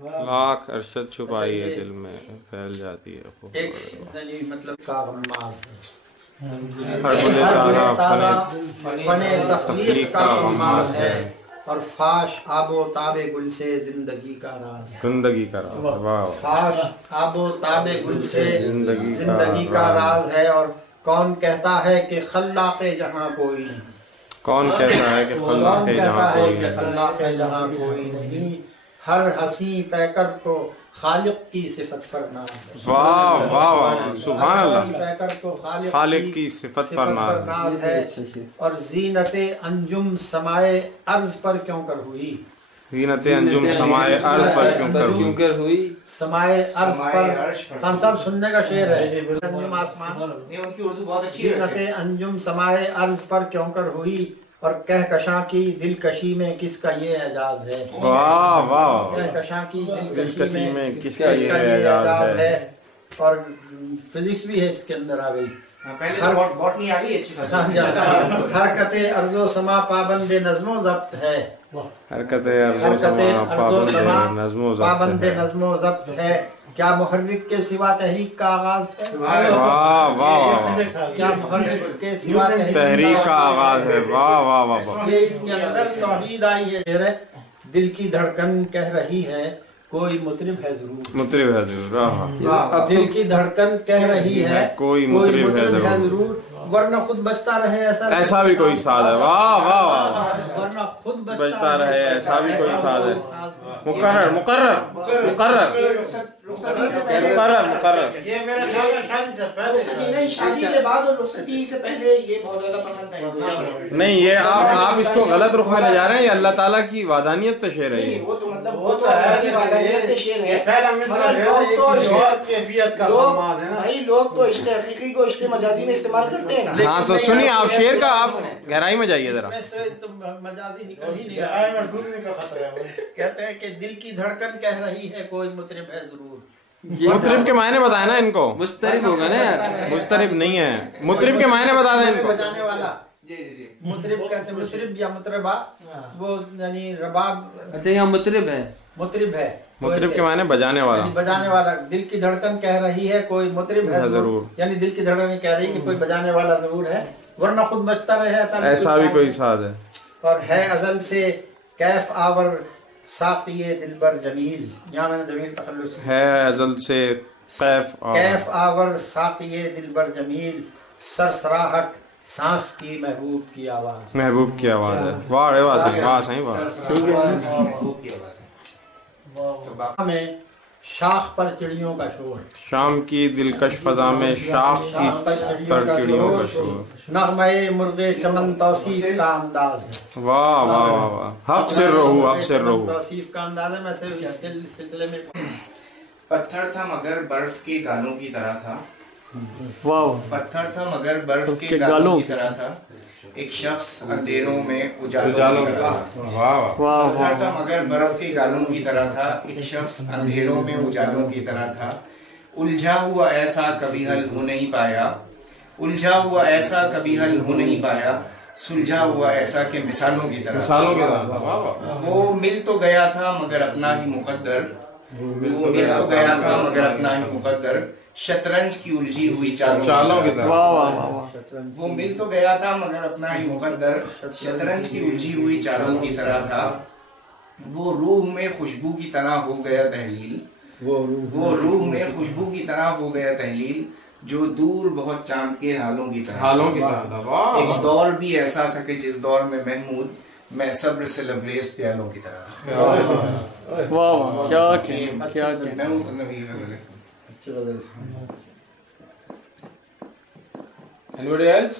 لاکھ ارشد چھپائی ہے دل میں پھیل جاتی ہے ایک مطلب کا غماز ہے، ہر بلے تارا فن تخلیق کا غماز ہے، اور فاش آب و تاب گل سے زندگی کا راز ہے، زندگی کا راز، واہ فاش آب و تاب گل سے زندگی کا راز ہے، اور کون کہتا ہے کہ خلاق جہاں کوئی نہیں، کون کہتا ہے کہ خلاق جہاں کوئی نہیں، خلاق جہاں کوئی نہیں، ہر ہنسی پیکر کو خالق کی صفت پر ناز ہے، واہ واہ واہ سبحان اللہ، پیکر کو خالق کی صفت پر ناز ہے، اور زینت انجم سمائے عرض پر کیوں کر ہوئی، زینت انجم سمائے عرض پر کیوں کر ہوئی، سمائے عرض پر خان صاحب سننے کا شعر ہے، انجم آسمان، زینت انجم سمائے عرض پر کیوں کر ہوئی، اور کہکشاں کی دلکشی میں کس کا یہ اعجاز ہے، واہ واہ کہکشاں کی دلکشی میں کس کا یہ اعجاز ہے، اور فزکس بھی ہے اس کے اندر آ گئی، حرکت ارض و سما پابند نظم و ضبط ہے، حرکت ارض و سما پابند نظم و ضبط ہے، کیا محرک کے سوا تحریک کا آغاز ہے، واہ واہ واہ کیا محرک کے سوا تحریک کا آغاز ہے، واہ واہ واہ یہ اس کے اندر توحید آئی ہے، دل کی دھڑکن کہہ رہی ہے کوئی مطرب ہے ضرور، مطرب ہے ضرور، دل کی دھڑکن کہہ رہی ہے کوئی مطرب ہے ضرور، ورنہ خود بجتا رہے ایسا بھی کوئی ساز ہے، واہ واہ واہ ورنہ خود بجتا رہے ایسا بھی کوئی ساز ہے، مقرر مقرر مقرر مقرر مقرر، یہ میرے خیال میں شادی کے بعد اور رخصتی سے پہلے یہ بہت زیادہ پسند ہے، نہیں یہ آپ اس کو غلط رخ میں لے جا رہے ہیں، یہ اللہ تعالیٰ کی وحدانیت پہ شعر ہے، وہ تو مطلب وہ تو ہے کہ وحدانیت پہ شعر ہے، پہلا مصرع ہے کیفیت کا غماز ہے نا، بھائی لوگ تو عشق حقیقی کو عشق مجازی میں استعمال کرتے ہیں نا، ہاں تو سنیے آپ شعر کا آپ گہرائی میں جائیے ذرا، مجازی نکل ہی نہیں رہا، کہتے ہیں کہ دل کی دھڑکن کہہ رہی ہے کوئی مطرب ہے ضرور، مطرب کے معنی بتائیں نا ان کو، مسترب ہوگا نا یار، مسترب نہیں ہے، مطرب کے معنی بتا دیں ان کو، بجانے والا، مطرب کہتے ہیں، مطرب یا مطربہ، وہ یعنی رباب، اچھا یہاں مطرب ہے، مطرب ہے، مطرب کے معنی بجانے والا، بجانے والا، دل کی دھڑکن کہہ رہی ہے کوئی مطرب ہے ضرور، یعنی دل کی دھڑکن کہہ رہی ہے کہ کوئی بجانے والا ضرور ہے، ورنہ خود بجتا رہے ایسا بھی کوئی ساز ہے، اور ہے ازل سے کیف آور ساقی دلبر جمیل، یہاں میں نے ضمیر تخلص ہے ازل سے کیف آور ساقی دلبر جمیل، سرسراہٹ سانس کی محبوب کی آواز، محبوب کی آواز ہے، واہ واہ واہ صحیح بات، میں شاخ پر چڑیوں کا شور، شام کی دلکش فضا میں شاخ کی پر چڑیوں کا شور، نغمہ مرغ چمن توصیف کا انداز ہے، واہ واہ واہ واہ، حق سے رہو حق سے رہو، توصیف کا انداز ہے، میں سے اس سلسلے میں پتھر تھا مگر برف کے گالوں کی طرح تھا، واو، پتھر تھا مگر برف کے گالوں کی طرح تھا، ایک شخص اندھیروں میں اجالوں کی طرح تھا، پتھر تھا مگر برف کے گالوں کی طرح تھا، ایک شخص اندھیروں میں اجالوں کی طرح تھا، الجھا ہوا ایسا کبھی حل ہو نہیں پایا، الجھا ہوا ایسا کبھی حل ہو نہیں پایا، سلجھا ہوا ایسا کہ مثالوں کی طرح، وہ مل تو گیا تھا مگر اپنا ہی مقدر، وہ مل تو گیا تھا مگر اپنا ہی مقدر، شطرنج کی الجھی ہوئی چالوں کی طرح، وہ مل تو گیا تھا مگر اپنا ہی مقدر، شطرنج کی الجھی ہوئی چالوں کی طرح تھا، وہ روح میں خوشبو کی طرح ہو گیا تحلیل، وہ روح میں خوشبو کی طرح ہو گیا تحلیل، جو دور بہت چاند کے حالوں کی طرح، ایک دور بھی ایسا تھا کہ جس دور میں محمود میں صبر سے لبریز پیالوں کی طرح، واہ کیا Anybody else?